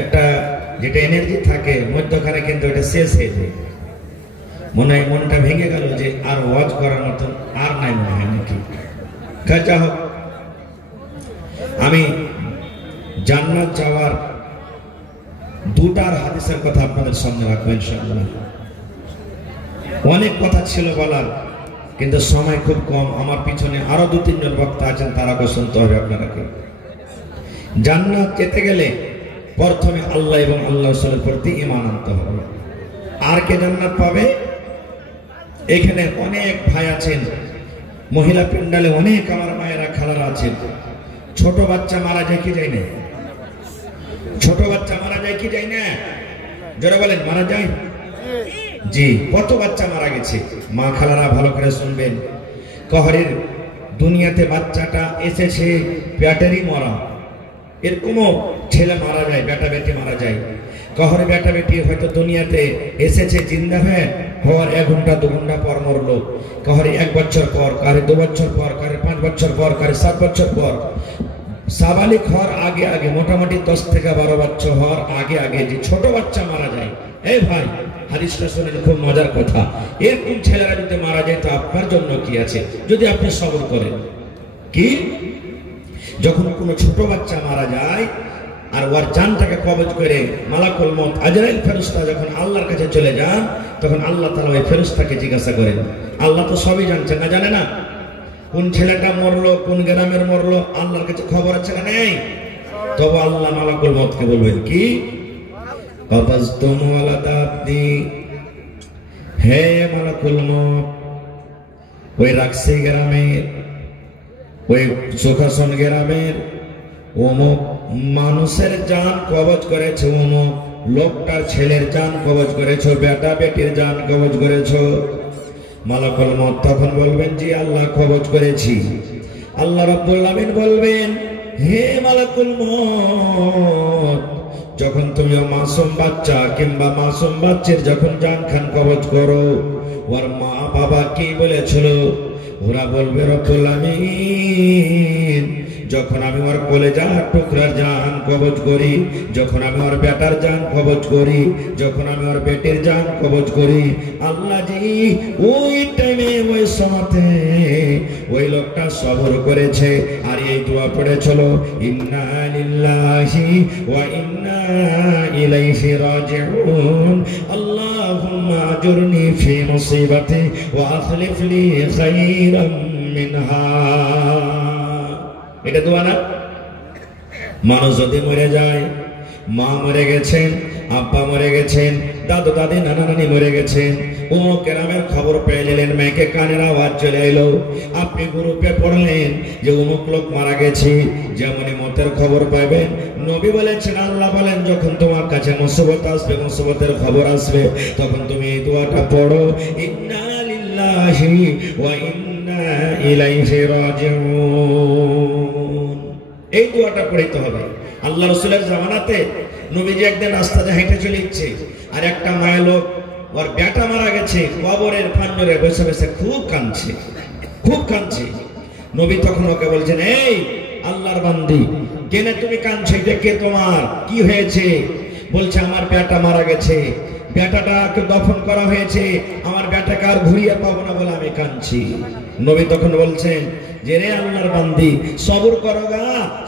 একটা যেটা এনার্জি থাকে মধ্যখানে কিন্তু এটা শেষ হয়ে যায়, মনে হয় মনটা ভেঙে গেল যে আর ওয়াজ করার মতন আর নাই মনে হয় নাকি। যা হোক, আমি জান্নাত যাওয়ার দুটার হাদিসের কথা আপনাদের সামনে রাখবো ইনশাআল্লাহ। অনেক কথা ছিল বলার, কিন্তু সময় খুব কম। আমার পিছনে আরো 2-3 জন বক্তা আছেন, তারাকে শুনতে হবে আপনাকে। জান্নাত যেতে গেলে প্রথমে আল্লাহ এবং আল্লাহ রাসূলের প্রতি ঈমান আনতে হবে। আর কে জান্নাত পাবে? এখানে অনেক ভাই আছেন, মহিলা প্যান্ডালে অনেক আমার মায়েরা খালারা আছেন। ছোট বাচ্চা মারা যায় কি যায় না? ছোট বাচ্চা মারা যায় কি যায় না? যারা বলেন মারা যায়, জি। কত বাচ্চা মারা গেছে মা খালারা ভালো করে শুনবেন। কহরের দুনিয়াতে বাচ্চাটা এসেছে পেটেরই মরা, এরকমও ছেলে মারা যায়, বেটা বেটি মারা যায়। কহরে বেটা বেটি হয়তো দুনিয়াতে এসেছে জিন্দা হয়ে হওয়ার 1 ঘন্টা 2 ঘন্টা পর মরলো। কহরে 1 বছর পর, কারে 2 বছর পর, কারে 5 বছর পর, কারে 7 বছর পর। সাবালিক হওয়ার আগে আগে, মোটামুটি 10 থেকে 12 বছর হওয়ার আগে আগে যে ছোট বাচ্চা মারা যায়, এই ভাই হাদিসটা শুনেন, খুব মজার কথা। এরকম ছেলেরা যদি মারা যায় তো আপনার জন্য কি আছে যদি আপনি সবর করেন? কি, যখন কোনো ছোট বাচ্চা মারা যায় আর ওর জানটাকে কবজ করে মালাকুল মউত আজরাইল ফেরেশতা যখন আল্লাহর কাছে চলে যান, তখন আল্লাহ তাআলা ওই ফেরেশতাকে জিজ্ঞাসা করেন। আল্লাহ তো সবই জানছেন, না জানে না? কোন ছেলেটা মরলো, কোন গ্রামের মরলো, আল্লাহর কাছে খবর আছে না নেই? তবে আল্লাহ মালাকুল মউতকে বলবেন কি, কাবাজতুম ওয়ালাদা আবদি, হে মালাকুল মউত, ওই রাকসি গ্রামের, ওই সুখাসন গ্রামের অমুক মানুষের জান কবজ করেছে, অমুক লোকটার ছেলের জান কবজ করেছো, বেটা বেটির জান কবজ করেছো। মালাকুল মউত তখন বলবেন, জি আল্লাহ কবজ করেছি। আল্লাহ রাব্বুল আলামিন বলবেন, হে মালাকুল মউত, যখন তুমি মাসুম বাচ্চা কিংবা মাসুম বাচ্চার যখন জান খান কবজ করো, ওর মা বাবা কি বলেছিল? ওরা বলবে, রব্বুল আলামিন, যখন আমি ওর কলেজার টুকরার জান কবজ করি, যখন আমি ওর বেটার জান কবজ করি, যখন আমি ওর বেটির জান কবজ করি, আল্লাহ জি ওই টাইমে ওই সময়তে ওই লোকটা সবর করেছে আর এই দোয়া পড়েছিল, ইন্না লিল্লাহি ওয়া ইন্না ইলাইহি রাজিউন, আল্লাহুম্মা আজুরনি ফি মুসিবাতি ওয়া আখলিফ লি খায়রাম মিনহা। এটা দোয়া না? মানুষ যদি মরে যায়, মা মরে গেছেন, আব্বা মরে গেছেন, দাদু দাদি নানা নানি মরে গেছেন, ও গ্রামের খবর পেয়ে নিলেন, মেয়েকে কানের আওয়াজ চলে এলো, আপনি গ্রুপে পড়লেন যে অমুক লোক মারা গেছে, যেমনই মতের খবর পাইবেন, নবী বলেছেন, আল্লাহ বলেন, যখন তোমার কাছে মুসিবত আসবে, মুসিবতের খবর আসবে, তখন তুমি এই দোয়াটা পড়ো, ইন্না লিল্লাহি ওয়া ইন্না ইলাইহি রাজিউন। এই দোয়াটা পড়তে হবে। আল্লাহ রাসূলের জামানাতে নবীজি একদিন রাস্তাতে হেঁটে চলে যাচ্ছে, আর একটা মায়া লোক, ওর বেটা মারা গেছে, কবরের পাঞ্জরে বসে বসে খুব কাঁদছে, খুব কাঁদছে। নবী তখন ওকে বলছেন, এই আল্লাহর বান্দি, কেনে তুমি কাঁদছো? এটা কে তোমার? কি হয়েছে? বলছে, আমার বেটা মারা গেছে, বেটাটাকে দফন করা হয়েছে, আমার বেটাকে আর ঘুরিয়ে পাবো না বলে আমি কাঁদছি। নবী তখন বলছেন যে, রে আল্লাহর বান্দি, সবর করো গা,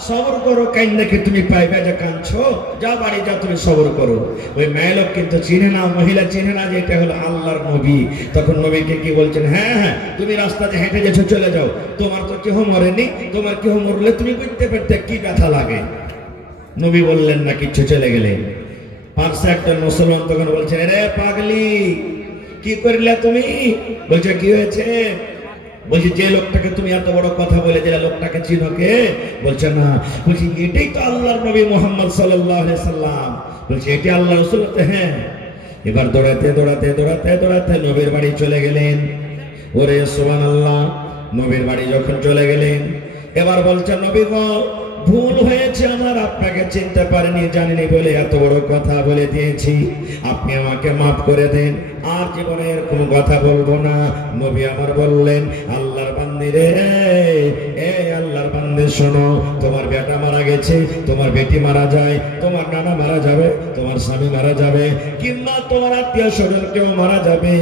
সবর করো, কাইন্নাকে তুমি পাইবে যে কাঁদছো, যা বাড়ি যাও, তুমি সবর করো। ওই মেয়ে লোক কিন্তু চিনে না, মহিলা চিনে না যে এটা হলো আল্লাহর নবী। তখন নবীকে কি বলছেন, হ্যাঁ হ্যাঁ, তুমি রাস্তাতে হেঁটে গেছো, চলে যাও, তোমার তো কেহ মরেনি, তোমার কেহ মরলে তুমি বুঝতে পারতে কি ব্যথা লাগে। নবী বললেন না কিচ্ছু, চলে গেলেন। পার্শ্বে একটা মুসলমান তখন বলছেন, রে পাগলি, কি করলে তুমি? বলছে, কি হয়েছে? বলছি, যে লোকটাকে তুমি এত বড় কথা বলে দিলে, লোকটাকে চিনো কে? বলছে, না। বলছি, এটাই তো আল্লাহর নবী মুহাম্মদ সাল্লাল্লাহু আলাইহি সাল্লাম। বলছে, এটি আল্লাহর রাসূল? হ্যাঁ। এবার দৌড়াতে দৌড়াতে দৌড়াতে দৌড়াতে নবীর বাড়ি চলে গেলেন। ওরে সুবহানাল্লাহ, নবীর বাড়ি যখন চলে গেলেন, এবার বলছে, নবী গো, ভুল হয়েছে আমার, আপনাকে চিনতে পারিনি, জানিনি বলে এত বড় কথা বলে দিয়েছি, আপনি আমাকে মাফ করে দেন, আর জীবনে এরকম কথা বলবো না। নবী আমার বললেন, আল্লাহর বান্দা, বান্দি রে, এ আল্লাহর বান্দে শোনো, তোমার বেটা মারা গেছে, তোমার বেটি মারা যায়, তোমার নানা মারা যাবে, তোমার স্বামী মারা যাবে, কিংবা তোমার আত্মীয় স্বজন কেউ মারা যাবে,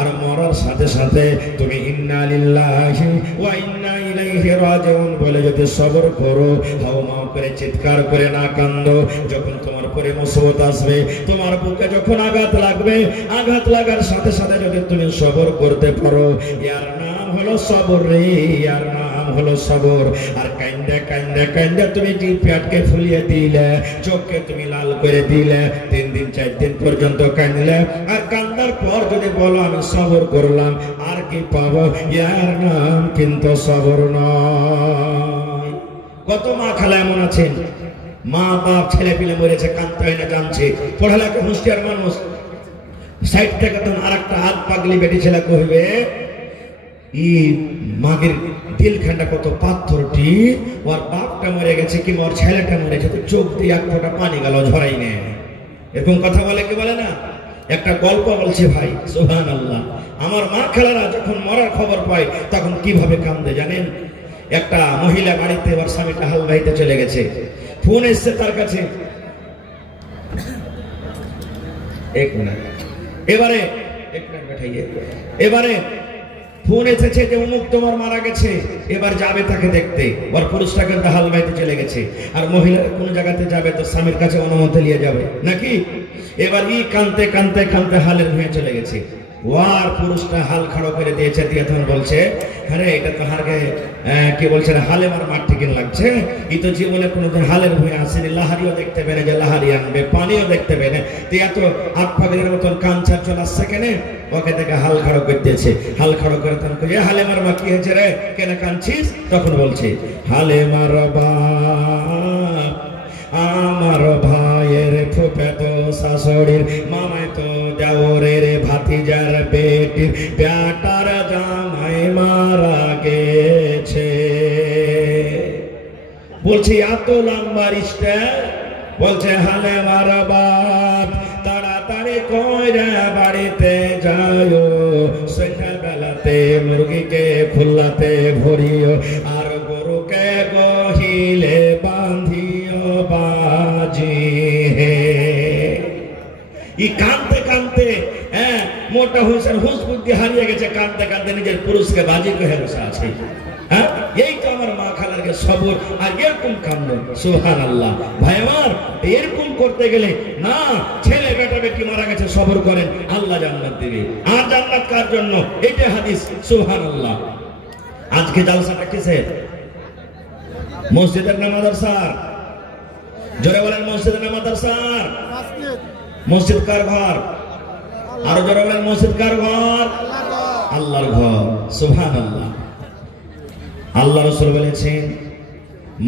আর মরার সাথে সাথে তুমি ইন্না লিল্লাহি ওয়া ইন্না ইলাইহি রাজিউন বলে যদি সবর করো, হাওমাও করে চিৎকার করে না কান্দো, যখন তোমার পরে মুসিবত আসবে, তোমার বুকে যখন আঘাত লাগবে, আঘাত লাগার সাথে সাথে যদি তুমি সবর করতে পারো, ইয়ার নাম হলো সবর রে, ইয়ার নাম হলো সবর। আর কান্দে কান্দে কান্দে তুমি জিভে আটকে ফুলিয়ে দিলে, চোখকে তুমি লাল করে দিলে, 3 দিন 4 দিন পর্যন্ত কাঁদলে, আর কান্দার পর যদি বলো আমি সবর করলাম, আর কি পাবো? ইয়ার নাম কিন্তু সবর নয়। কত মা খালা এমন আছেন, মা বাপ ছেলে পিলে মরেছে, কাঁদতে হয় না জানছে, পড়ালেখা হুঁশিয়ার মানুষ, সাইড থেকে তখন আর একটা হাত পাগলি বেটি ছেলে কইবে ই মাগের দিলখানটা কত পাথরটি, ওর বাপটা মরে গেছে কি ওর ছেলেটা মরেছে, তো চোখ দিয়ে এক ফোঁটা পানি গেল ঝরাই নে, এরকম কথা বলে কি বলে না? একটা গল্প বলছে ভাই, সুবহানাল্লাহ। আমার মা খালারা যখন মরার খবর পায় তখন কিভাবে কান্দে জানেন? একটা মহিলা বাড়িতে ওর স্বামীটা হাল বাইতে চলে গেছে, ফোন এসছে তার কাছে, এক মিনিট, এবারে এক মিনিট बैठाइए, এবারে ফোন এসেছে যে অমুক তোমার মারা গেছে, এবার যাবে তাকে দেখতে, ওর পুরুষটা কিন্তু হাল বাইতে চলে গেছে, আর মহিলা কোন জায়গাতে যাবে তো স্বামীর কাছে অনুমতি নিয়ে যাবে নাকি? এবার ই কানতে কানতে কানতে হালের ভুঁয়ে চলে গেছে, ওয়ার পুরুষটা হাল খাড়ো করে দিয়েছে, দিয়ে তখন বলছে আরে এটা তো হারকে কি বলছে হালে মার মাঠ থেকে লাগছে, এই তো জীবনে কোনোদিন হালের ভুঁয়ে আসেনি, লাহারিও দেখতে পেরে যে লাহারি আনবে, পানিও দেখতে পেরে, তো এত আট পাগলের মতন কাঞ্চার চলে আসছে কেনে? ওকে দেখে হাল খাড়ো করে দিয়েছে, হাল খাড়ো করে তখন হালে মার মা কি হয়েছে রে, কেন কাঁদছিস? তখন বলছে হালে মার বাপ আমার ভাইয়ের ফুফে তো শাশুড়ির মামায় তো দেওরের ভাতিজার বেটির বেটার জামাই মারা গেছে। বলছি এত লম্বা রিস্তে, বলছে হালে মার বাপ তাড়াতাড়ি কইরা বাড়িতে যাও, সন্ধ্যাবেলাতে মুরগিকে খুল্লাতে ভরিও, আর গরুকে গহিলে বাঁধিও বাজি। ই কাঁদতে কাঁদতে মোটা হয়েছে, হুঁশ বুদ্ধি হারিয়ে গেছে, কাঁদতে কাঁদতে নিজের পুরুষকে বাজি কহে বসে আছে। এই তো আমার মা খালারকে সবর, আর এরকম কান্দ, সুবহানাল্লাহ। ভাই আমার এরকম করতে গেলে না, ছেলে বেটা বেটি মারা গেছে সবর করেন, আল্লাহ জান্নাত দিবে। আর জান্নাত কার জন্য? এইটা হাদিস, সুবহানাল্লাহ। আজকে জালসাটা কিসের? মসজিদের না মাদ্রাসার? জোরে বলেন মসজিদের না মাদ্রাসার? মসজিদ কার ঘর? আরো জোরে বলেন মসজিদ কার ঘর? আল্লাহর ঘর, সুবহানাল্লাহ। আল্লাহ রাসূল বলেছেন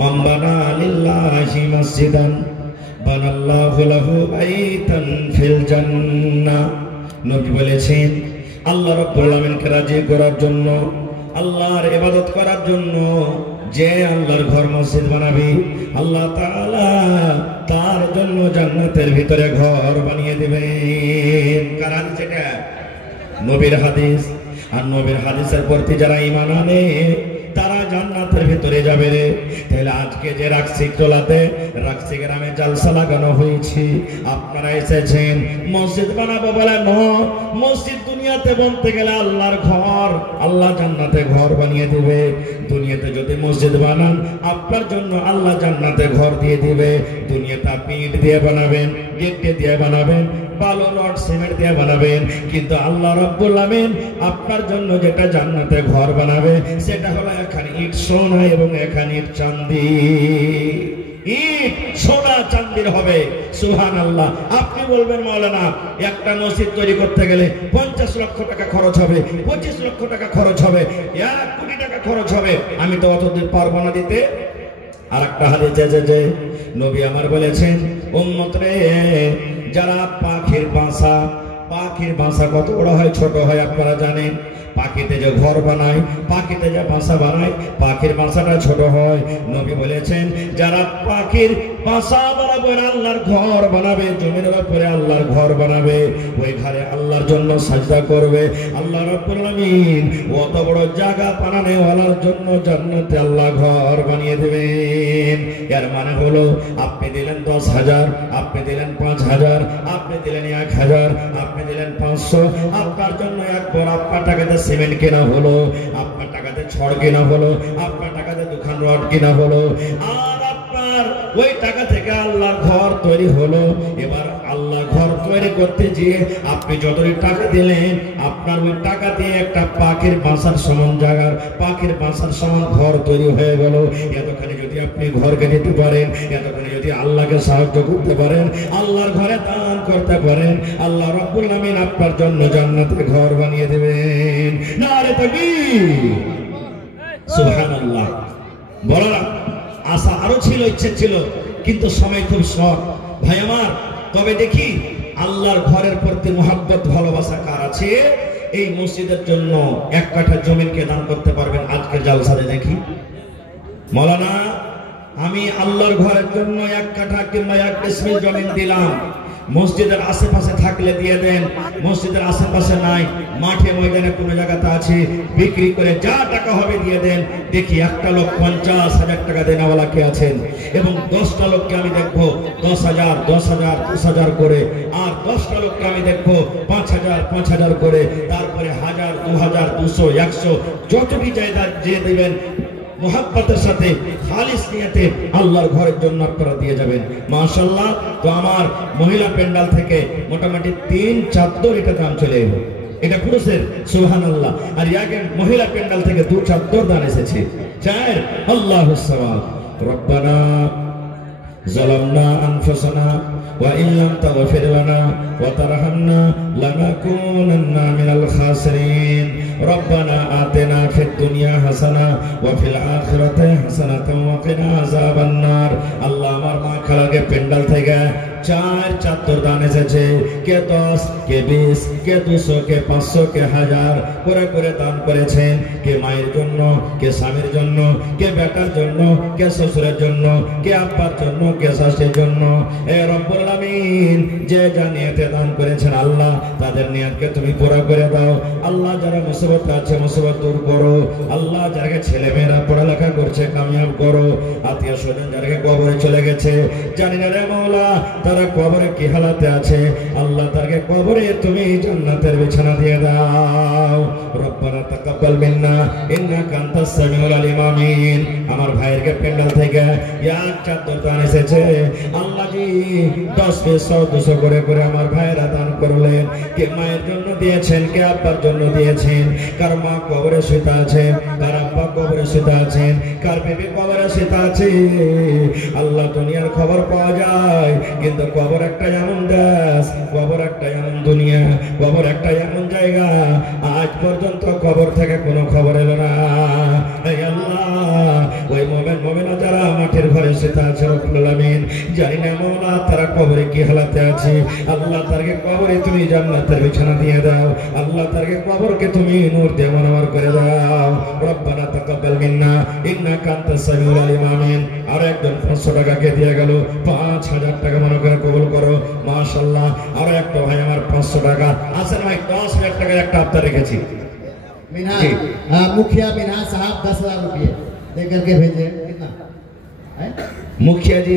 মান বানা লিল্লাহি মসজিদান বানাল্লাহু লাহু বাইতান ফিল জান্নাহ। নবী বলেছেন আল্লাহ রাব্বুল আলামিনকে রাজি করার জন্য, আল্লাহর ইবাদত করার জন্য যে আল্লাহর ঘর মসজিদ বানাবে, আল্লাহ তাআলা তার জন্য জান্নাতের ভিতরে ঘর বানিয়ে দিবেন। কার হাদিস এটা? নবীর হাদিস। আর নবীর হাদিসের প্রতি যারা ঈমান আনে তারা জান্নাতের ভিতরে যাবে রে। তাহলে আজকে যে রাখছি টোলাতে, রাখছি গ্রামে জালসা লাগানো হয়েছে, আপনারা এসেছেন মসজিদ বানাবো বলে ন, মসজিদ দুনিয়াতে বলতে গেলে আল্লাহর ঘর, আল্লাহ জান্নাতে ঘর বানিয়ে দিবে। দুনিয়াতে যদি মসজিদ বানান আপনার জন্য আল্লাহ জান্নাতে ঘর দিয়ে দিবে। দুনিয়াতে আপনি ইট দিয়ে বানাবেন, গেট দিয়ে বানাবেন, বালু রড সিমেন্ট দিয়ে বানাবেন, কিন্তু আল্লাহ রাব্বুল আমিন আপনার জন্য যেটা জান্নাতে ঘর বানাবে সেটা হলো এখানে ইট সোনা এবং এখানে ইট চাঁদি। ইট সোনা চাঁদির হবে, সুবহানাল্লাহ। আপনি বলবেন মাওলানা একটা মসজিদ তৈরি করতে গেলে 50 লক্ষ টাকা খরচ হবে, 25 লক্ষ টাকা খরচ হবে, 1 কোটি টাকা খরচ হবে, আমি তো অতদূর পারবো না দিতে। আর একটা হাদিসে যে নবী আমার বলেছেন উম্মত রে, যারা পাখির বাসা পাখির বাসা কত বড় হয় ছোট হয় আপনারা জানেন। পাখিতে যে ঘর বানায়, পাখিতে যে বাসা বানায়, পাখির বাসাটা ছোট হয়। নবী বলেছেন যারা পাখির বাসা বানাবে, আল্লাহর ঘর বানাবে, জমিনের উপরে আল্লাহর ঘর বানাবে, ওই ঘরে আল্লাহর জন্য সাজদা করবে, আল্লাহ রাব্বুল আলামিন অত বড় জায়গা বানানোওয়ালার জন্য জান্নাতে আল্লাহ ঘর বানিয়ে দেবেন। এর মানে হলো আপনি দিলেন 10,000, আপনি দিলেন 5,000, আপনি দিলেন 1,000, আপনি দিলেন 500, আপনার জন্য একবার আপনার টাকাতে সিমেন্ট কেনা হলো, আপনার টাকাতে ছড় কেনা হলো, আপনার টাকাতে দোকান রড কেনা হলো, আর আপনার ওই টাকা থেকে আল্লাহর ঘর তৈরি হলো। এবার আল্লাহর ঘর তৈরি করতে গিয়ে আপনি যতই টাকা দিলেন, আপনার ওই টাকা দিয়ে একটা পাখির বাসার সমান জায়গার, পাখির বাসার সমান ঘর তৈরি হয়ে গেল। এতখানি যদি আপনি ঘরকে দিতে পারেন, এতখানি যদি আল্লাহকে সাহায্য করতে পারেন, আল্লাহর ঘরে দান করতে পারেন, আল্লাহ রাব্বুল আলামিন আপনার জন্য জান্নাতে ঘর বানিয়ে দেবেন। নারে তাকবীর, সুবহানাল্লাহ। বলার আশা আরো ছিল, ইচ্ছে ছিল, কিন্তু সময় খুব শর্ট ভাই আমার। তবে দেখি আল্লাহর ঘরের প্রতি মুহাব্বত ভালোবাসা কার আছে? এই মসজিদের জন্য 1 কাঠা জমিনকে দান করতে পারবেন আজকের জালসাতে দেখি। মাওলানা আমি আল্লাহর ঘরের জন্য 1 কাঠা কিংবা 1 ডিসমিল জমিন দিলাম, মসজিদের আশেপাশে থাকলে দিয়ে দেন, মসজিদের আশেপাশে নাই, মাঠে ময়দানে কোনো জায়গাতে আছে, বিক্রি করে যা টাকা হবে দিয়ে দেন। দেখি একটা লোক 50,000 টাকা দেনাওয়ালা কে আছেন, এবং 10টা লোককে আমি দেখবো 10,000 10,000 10,000 করে, আর 10টা লোককে আমি দেখবো 5,000 5,000 করে, তারপরে 1000 2000 200 100 যতটি জায়গা যে দিবেন মুহাব্বতের সাথে খালিস নিয়তে আল্লাহর ঘরের জন্য আপনারা দিয়ে যাবেন। মাশাআল্লাহ। তো আমার মহিলা প্যান্ডাল থেকে মোটামুটি 3 চাদর এটা দাম চলে এলো, এটা পুরুষের, সুবহানাল্লাহ। আর ইয়াকে মহিলা প্যান্ডাল থেকে 2 চাদর দান এসেছে। চার আল্লাহুস সাওয়াব। রব্বানা যালামনা আনফুসানা ওয়া ইন লাম তাগফির লানা ওয়া তারহামনা লানাকুনান্না মিনাল খাসিরিন। রব্বানা আতিনা ফিদ দুনিয়া হাসানা ওয়া ফিল আখিরাতি হাসানাতাও ওয়া কিনা আযাবান নার। আল্লাহ আমার মা খালাকে প্যান্ডাল থেকে 4 চাদর দান এসেছে, কে 10, কে 20, কে 200, কে 500, কে 1000 করে করে দান করেছেন। কে মায়ের জন্য, কে স্বামীর জন্য, কে বেটার জন্য, কে শ্বশুরের জন্য, কে আব্বার জন্য, কে শাশুড়ির জন্য। এ রব্বুল আলামিন যে যা নিয়তে দান করেছেন আল্লাহ তাদের নিয়তকে তুমি পুরা করে দাও। আল্লাহ যারা মুসিবত আছে মুসিবত দূর করো। আল্লাহ যারা ছেলেমেয়েরা পড়ালেখা করছে কামিয়াব করো। আত্মীয় স্বজন যারা কবরে চলে গেছে জানি না রে মাওলা তারা কবরে কি হালাতে আছে, আল্লাহ তাকে কবরে তুমি জান্নাতের বিছানা দিয়ে দাও। রব্বানা তাকাব্বাল মিন্না ইন্নাকা আনতাস সামিউল আলিম। আমিন। আমার ভাইয়ের প্যান্ডাল থেকে 1 চাদর দান এসেছে, আল্লাহ জি 10 200 200 করে করে আমার ভাইয়েরা দান করলেন। কে মায়ের জন্য দিয়েছেন, কে আব্বার জন্য দিয়েছেন, কার মা কবরে শুতে আছে, কার আব্বা কবরে শুতে আছেন, কার বেবি কবরে শুতে আছে। আল্লাহ দুনিয়ার খবর পাওয়া যায়, কিন্তু কবর একটা এমন দেশ, কবর একটা এমন দুনিয়া, কবর একটা এমন জায়গা আজ পর্যন্ত কবর থেকে কোনো খবর এলো না। এই আল্লাহ ওই মুমিনা যারা মাঠের ঘরে শুতে আছে রব্বুল আলামিন জানি না মাওলা তারা কবরে কি হালাতে আছে, আল্লাহ তারকে কবরে তুমি জান্নাতের বিছানা দিয়ে দাও। আল্লাহ তারকে কবরকে তুমি নূর দিয়ে মনোয়ার করে দাও। রব্বানা তাকাব্বাল মিন্না ইন্নাকা আনতাস সামিউল আলিম। আমিন। আর একজন 500 টাকাকে দিয়ে গেল, 5,000 টাকা মনে করে কবুল করো। মাশাআল্লাহ। আর একটা ভাই আমার 500 টাকা আসেন ভাই, 10,000 টাকার একটা আবদার রেখেছি। मुखिया बिना साहब 10,000 रुपये दे करके भेजे। कितना है मुखिया जी?